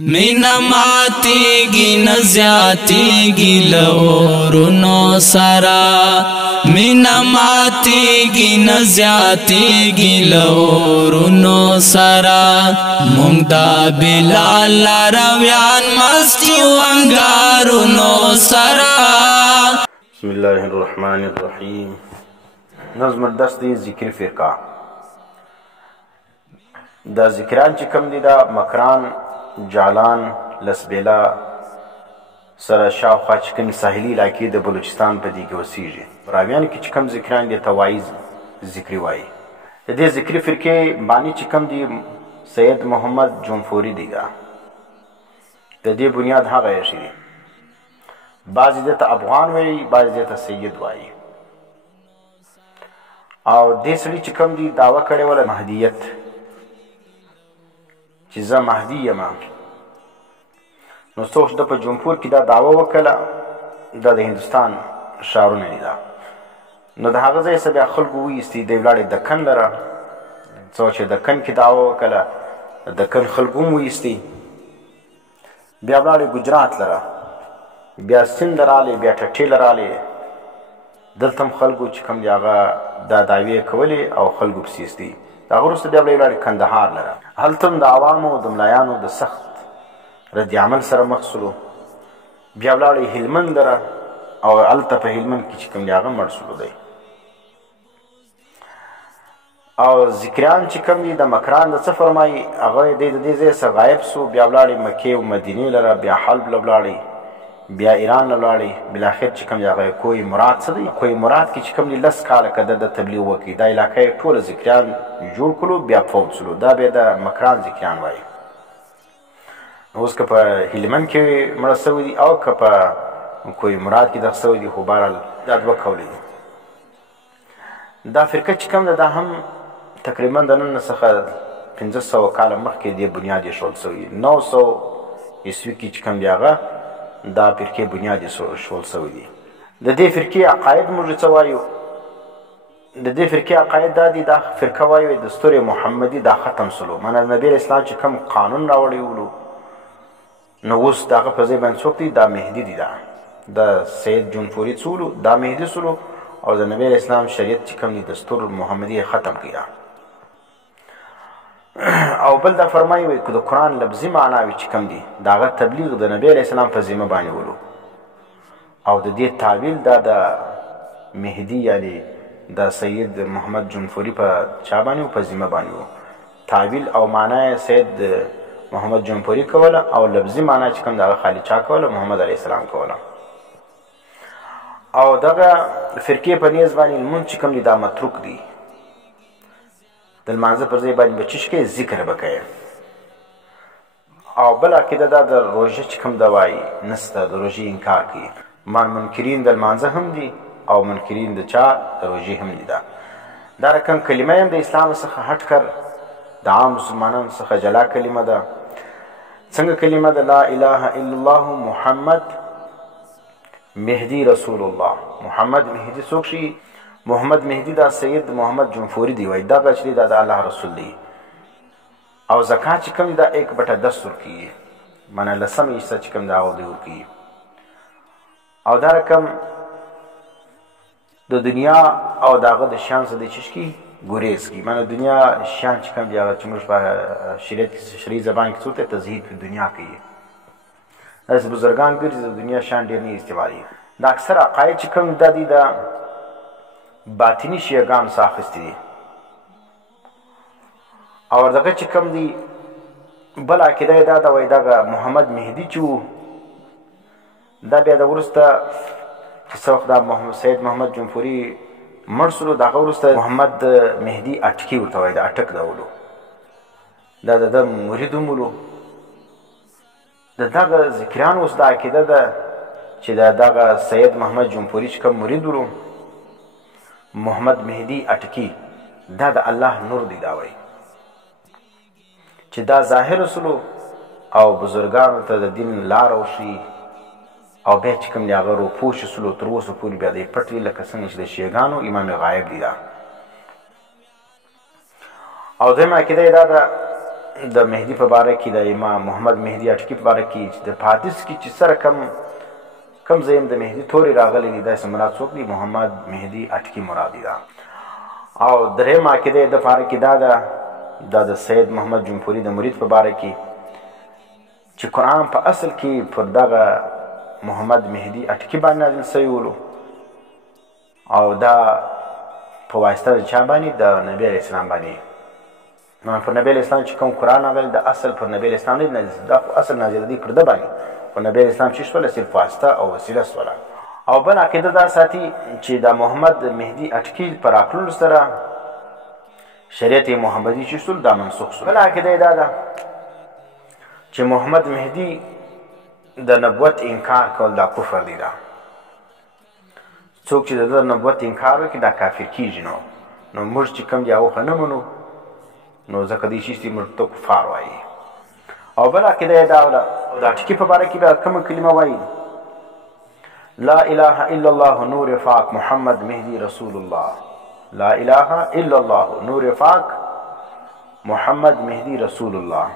مینا ماتیگی نزیاتیگی لورونو سرا مینا ماتیگی نزیاتیگی لورونو سرا مونږ دا بلال رویان مستی وانګارونو سرا. بسم الله الرحمن الرحیم. نظم الدست ذکر فرقه. دا ذکران چې کوم دي دا مکران، جالان، لسبیلا سره شاوخوا چې کوم ساحلي علاقې د بلوچستان په دې کې اوسېږي. راویانو کې چې کوم ذکران دي توایز ذکري وایي. د دې ذکري فرقې بانی چې کوم دي سید محمد جونفوري دی. دا د دې بنیاد هغه ایښی دی. بعضې دې ته افغان وایي، بعضې دې ته سید وایي. او دې سړي چې کوم دي دعوه کړې وله مهدیت، چې زه مهدي یم. نو څوک د په جونپور کې دا دعوه وکړه، دا د هندوستان ښارونه دي. دا نو د هغه ځای څخه بیا خلکو وایستي، دی ولاړې دکن لره. څو چې دکن کې دعوه وکړه، دکن خلکو هم وایستي. بیا ولاړې ګجرات لره، بیا سند راغلی، بیا ټټې راغلی. دلته هم خلکو چې کوم دي هغه دا دعوې کولې او خلکو پسې ایستي. د هغه وروسته بیا ولاړې کندهار لره. هلته هم د عوامو د ملایانو د سخت رد عمل سره مخ سلو. بیا ولاړې هلمند لره او هلته په هلمند کې چې کوم دی هغه مړ سلو دی. او ذکریان چې کوم دي د مکران د څه فرمایي، هغه دی د دې ځای څخه غایب سو. بیا ولاړې مکې او مدینې لره، بیا حلب له ولاړې، بیا ایران له ولاړې. بالاخر چې کوم دی هغه کوی مراد څه دی. کوی مراد کې چې کوم دی 10 کاله که د تبلیغ وکړي، دا علاقه یې ټوله ذکریان جوړ کړو، بیا فوت سلو. دا بیا د مکران ذکریان وایي. اوس که په هلمند کې مړه سوي دي او که په کوی مراد کې دغه سوي دي، خو بهرحال دا دوه قولې دي. دا فرقه چې کوم ده دا هم تقریبا د نن څخه 1500 کاله مخکې دې بنیاد ایښودل سوي. 900 عیسوي کې چې کوم دی هغه دا فرقې بنیاد ایښودل سوي دي. د دې فرقې عقاید موږ څه وایو؟ د دې فرقې عقاید دا دي، دا فرقه وایي دستور محمدي دا ختم سلو. معنی نبی اسلام چې کوم قانون راوړی ولو، نو اوس د هغه په ځای باندې څوک دی؟ دا مهدي دی. دا د سید جونفوري څولو، دا مهدي سلو. او د نبی اسلام شریعت چې کوم دی دستور محمدي ختم کړه. او بل دا فرمایي وایي که د قرآن لفظي معناوي چې کوم دي د هغه تبلیغ د نبی علیه السلام په ذمه باندې ولو. او د دې تعویل دا د مهدي یعنی د سید محمد جونفوري په چا باندې و؟ په ذمه باندې و. تعویل او معنی سید محمد جونفوري کوله، او لفظي معنی چې کوم د هغه خالي چا کوله؟ محمد علیه السلام کوله. او دغه فرقې په نیز باندې لمونځ چې کوم دي دا متروک دي. د لمانځه پر ځای باندې به چیش کوې؟ ذکر به کوې. او بل عقیده دا د روژه چې کوم ده وایي نسته، د روژې انکار کوي. منکرین د لمانځه هم دي او منکرین د چا؟ د روژې هم دي. دا رقم کلمه هم د اسلام څخه هټ کر د عام مسلمانانو څخه جلا کلمه ده. څنګه کلمه ده؟ لا اله الا الله محمد مهدي رسول الله. محمد مهدي څوک شي؟ محمد مهدي دا سید محمد جونفوري دی وایي. دا چې دی دا د الله رسول دی. او زکات چې کوم دی دا 1/10 ورکوي، معنی 10 حصه چې کوم دی هغه دی ورکوي. او دا رقم د دنیا او د هغه د شیان څخه دی چې کی ګریز کی. معنی دنیا شیان چې کوم دی هغه چې موږ په شرعي زبان کې څه ته تزهید په دنیا کوي. داسې بزرګان ګرځي د دنیا شیان ډېر نه استعمالوي. دا اکثر عقاید چې کوم دا دي دا باطني شیعګان څخه اخیستي دي. او دغه چې کوم دی بل عقیده یې دا ده وایي دغه محمد مهدي چې و، دا بیا د وروسته چې څه وخت دا سید محمد جونفوري مړ سلو، د هغه وروسته محمد مهدي اټکي ورته وایي، د اټک دا ولو. دا د ده مرید هم ولو. د دغه ذکریان اوس دا عقیده ده چې د دغه سید محمد جونفوري چې کوم مرید ولو محمد مهدي اټکي، دا د الله نور دی. دا وایي چې دا ظاهر سلو او بزرګانو ته د دین لار وشي. او بیا چې کوم دی هغه روپوش سلو تر اوسه پورې بیا دی پټ وي، لکه څنګه چې د شیعګانو امام غایب دی. دا او دویمه عقیده یې دا ده د مهدي په باره کې د امام محمد مهدي اټکي په باره کې چې د په حدیث کې چې سره کم ځای د مهدي تورې راغلی دي داسې مراد څوک دي؟ محمد مهدي اټکي مرادي ده. او درېیمه عقیده یې د باره کې دا د سید محمد جمپوري د مرید په باره کې چې قرآن په اصل کې پر دغه محمد مهدي اټکي باندې نازل سوی ولو او دا په واسطه د چا باندې؟ د نبي علیه السلام باندې. نو پر نبی علیه السلام چې کوم قرآن راغلی د اصل پر نبی علیه السلام نه دا اصل نازل دی پر ده باندې، پر نبی علیه السلام چې شوله صرف واسطه او وسیله شوله. او بل عقیده دا ساتي چې د محمد مهدي اټکي په راکړلو سره شریعت محمدي چې شول دا منسوخ شول. بل عقیده دا ده چې محمد مهدي د نبوت انکار کول دا کفر دی. دا څوک چې د نبوت انکار وکړي دا کافر کیږي. نو موږ چې کوم دی هغه خو نه منو، نو ځکه دې شي چې موږ ته کفار وایي. او بل عقیده یې دا وله د اټکي په باره کې بیا کومه کلمه وایي؟ لا اله الا الله نور فاق محمد مهدي رسول الله. لا اله الا الله نور فاق محمد مهدي رسول الله.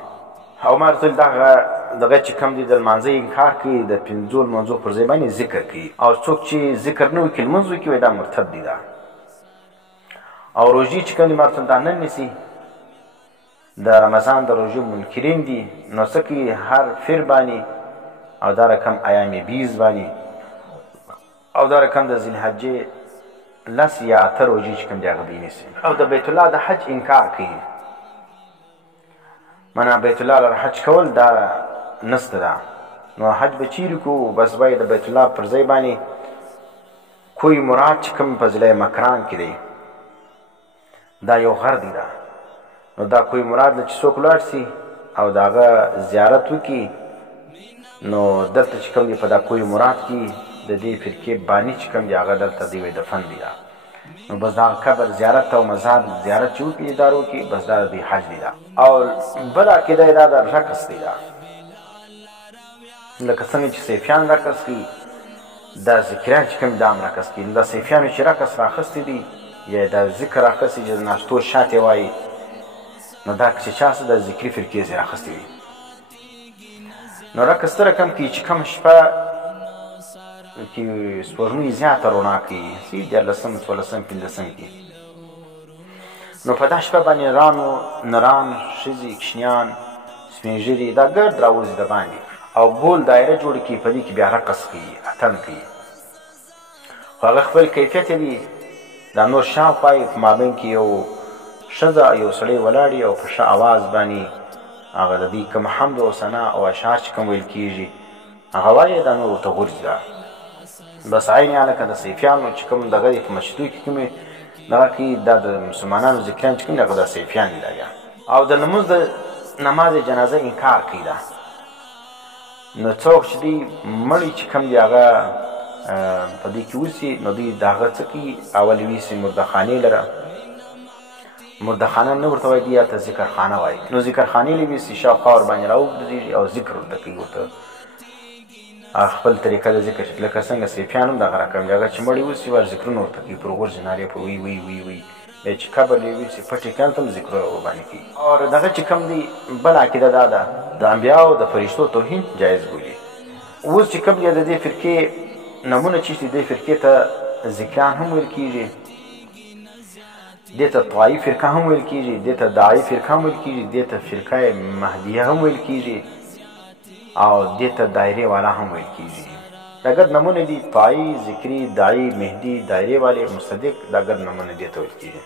او ما رسول دغه چې کوم دي د لمانځه انکار کوي، د پنځو لمانځو پر ځای باندې ذکر کوي، او څوک چې ذکر نه وکړي لمونځ وکړي دا مرتد دي. دا او روژې چې کوم دي مرتد دا نه نیسي، د رمضان د روژې منکرین دي. نو څه کوي؟ هر فر باندې او دا رقم ایام بیز باندې او دا رقم د ذوالحجې 10 یا 8 روژې چې کوم دي هغه دوی نیسي. او د بیت الله د حج انکار کوي. منا بیت الله لپاره حج کول دا نسته ده. نو حج به چیرې کوو؟ بس باید د بیت الله پر ځای باندې کوی مراد چې کوم په ضلع مکران کې دی دا یو غر دی. دا نو دا کوی مراد نه چې څوک لاړ سي او د هغه زیارت وکړي، نو دلته چې کوم دی په دا کوی مراد کې د دې فرقې بانی چې کوم دی هغه دلته دی دفن دی. نو بس دا قبر زیارت او مزار زیارت چې وکړي ادارو کې بس دا د حج دی. او بل عقیده یې دا د رقص دی. دا لکه څنګه چې صیفیان رقص کوي، دا ذکریان چې کوم دا هم رقص کوي. نو دا صیفیانو چې رقص راخستی دي یا دا ذکر راخستی چې د ناشتو شاتې وایي، نو دا چې چا څه د ذکري فرقې ځای راخستی وي. نو رقص ته رقم کې چې کوم شپه کې سپوږمۍ زیاته رڼا کوي، 14 14 15 کې، نو په دا شپه باندې نران ښځې کوچنیان سپین ږیري دا ګرد راوځي د باندې او ګول دایره جوړ کړي، په دې کې بیا رقص کوي، اتڼ کوي. خو هغه خپل کیفیت دی. دا نور شاوخوا یې په مابین کې یو ښځه یو سړی ولاړي او په ښه اواز باندې هغه د دې کوم حمد او ثنا او اشعار چې کوم ویل کېږي هغه وایي، دا نور ورته غورځي. دا بس عین هلکه د صیفیانو چې کوم دغه دی په مسجدو کې کومې دغه کې دا د مسلمانانو ذکریان چې کوم دغه دا صیفیان دي. دا او د لمونځ د نماز جنازه انکار کوي. دا نو څوک چې دی مړی چې کوم دی هغه په دې کې اوسي، نو دوی د هغه څه کوي؟ اول ویسي مردخانې لره. مردخانه نه ورته وایي، دې ته ذکرخانه وایي. نو ذکرخانې له ویسي شاوخوا ورباندې راوګرځېږي او ذکر ورته کوي، ورته خپل طریقه د ذکر چې لکه څنګه صیفیان هم دغه رقم دي. هغه چې مړی اوسي ور ذکرونه ورته کوي، پر غورځي نارې پر وی وی وی وی. بیا چې قبر یې ویسي پټې کال ته هم ذکر ورباندې کوي. او دغه چې کوم دی بل عقیده دا ده د انبیاو د فرشتو توهین جایز بولي. اوس چې کوم دی د دې فرقې نمونه چې دې فرقې ته ذکران هم ویل کېږي، دې ته طائي فرقه هم ویل کېږي، دې ته داعي فرقه هم ویل کېږي، دې ته فرقه مهدیه هم ویل کېږي، او دې ته دایرې والا هم ویل کېږي. دا ګډ نمونه دي: طائي، ذکري، داعي، مهدي، دایرې والے، مصدق. دا ګډ نمونه دې ته ویل کېږي.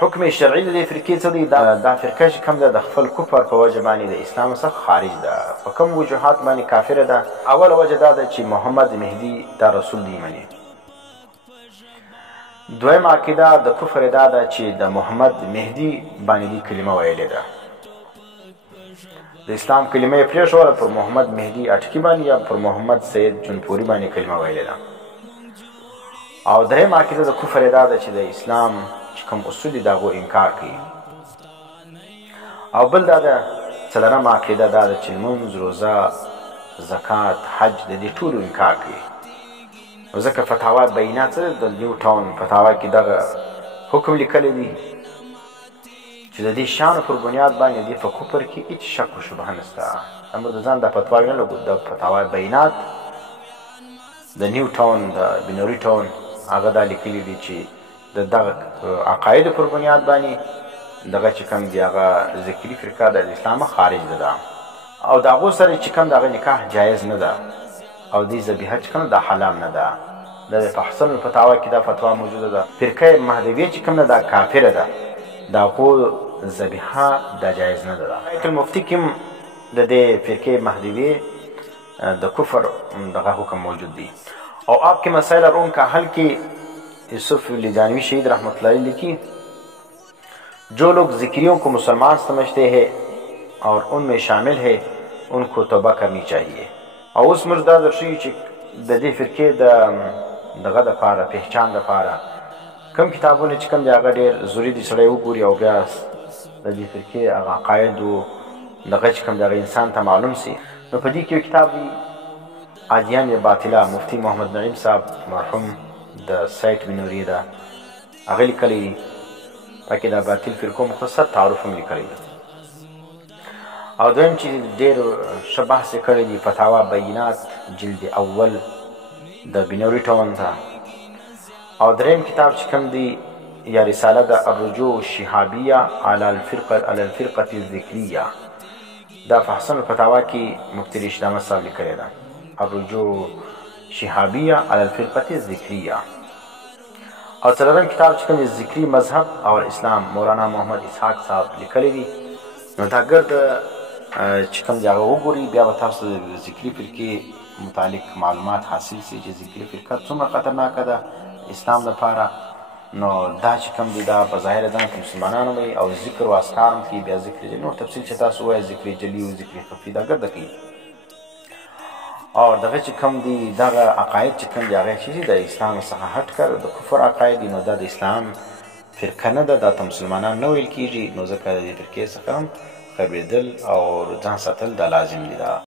حکم شرعي د دې فرقې څه دی؟ دا فرقه چې کوم ده د خپل کفر په وجه باندې د اسلام څخه خارج ده. په کوم وجوهات باندې کافره ده؟ اول وجه دا ده چې محمد مهدي دا رسول دی مني. دویم عقیده د کفر دا ده چې د محمد مهدي باندې دی کلمه ویلې ده. د اسلام کلمه یې پرېښوله، پر محمد مهدي اټکي باندې یا پر محمد سید جنپوري باندې کلمه ویلې ده. او دریم عقیده د کفر دا ده چې د اسلام چې کوم اصول دي د هغو انکار کوي. او بل دا ده څلورم عقیده دا ده چې لمونځ، روزه، زکات، حج د دې ټولو انکار کوي. ځکه فتاوا بینات د نیو ټاون فتاوا کې دغه حکم لیکلی دی چې د دې شیانو پر بنیاد باندې دې په کفر کې هېڅ شک و شبهه نشته. موږ د ځان دا فتواوې نه لګو، د فتاوا بینات د نیو ټاون د بنوري ټاون هغه دا لیکلي دي چې د دغه عقایدو پر بنیاد باندې دغه چې کوم دي هغه ذکري فرقه د اسلامه خارج ده او د هغو سره چې کوم د هغه نکاح جایز نه ده او دې ذبیحه چې کوم دا حلال نه ده. د په احسن الفتاوا کې دا فتوا موجوده ده. فرقه مهدویه چې کوم ده دا کافره ده، د هغو ذبیحه دا جایز نه ده. آیت المفتي کې د دې فرقه مهدویه د کفر دغه حکم موجود دی. اور آپ کے مسائل اور ان کا حل کی یوسف لیجانوی شہید رحمۃ اللہ علیہ لکھی، جو لوگ ذکریوں کو مسلمان سمجھتے ہیں اور ان میں شامل ہے ان کو توبہ کرنی چاہیے. او اوس موږ دا درښیو چې د دې فرقې دغه دپاره پهچان دپاره کوم کتابونه چې کوم دی هغه ډېر ضروري دي سړی وګوري او بیا د دې فرقې هغه عقایدو دغه چې کوم دی هغه انسان ته معلوم سي. نو په دې کې یو کتاب دی ادیان باطله، مفتی محمد نعیم صاحب مرحوم د سایټ بنوري ده، هغه لیکلی دي. پکې د باطل فرقو مختصر تعارف هم لیکلی دی. او دویم چې ډېر ښه بحث یې کړی دی فتاوا بینات جلد اول د بنوري ټاون ته. او دریم کتاب چې کوم دی یا رساله د الرجوع الشهابیه علی الفرقه الذکریه، دا په احسن الفتاوا کې مفتی رشید احمد صاحب لیکلی ده. الرجوع شهابیه علی الفرقه الذکریه. او څلورم کتاب چې کوم ذکري مذهب او اسلام مولانا محمد اسحاق صاحب لیکلی دي. نو دا ګرد چې کوم دی هغه وګورئ، بیا به تاسو د ذکري فرقې متعلق معلومات حاصل سي چې ذکري فرقه څومره خطرناکه ده اسلام لپاره. نو دا چې کوم دی دا په ظاهره ځان ته مسلمانان وایي او ذکر و اذکار هم کوي، بیا ذکر جلي نور تفصیل چې تاسو وایئ ذکر جلي او ذکر خفي دا ګرده کوي. او دغه چې کوم دی دغه عقاید چې کوم دی هغه چې د اسلام څخه هټ کړ د کفر عقاید نو دا د اسلام فرقه نه ده، دا ته مسلمانان نه ویل کېږي. نو ځکه د دې فرقې څخه هم خبرېدل او ځان ساتل دا لازم دي.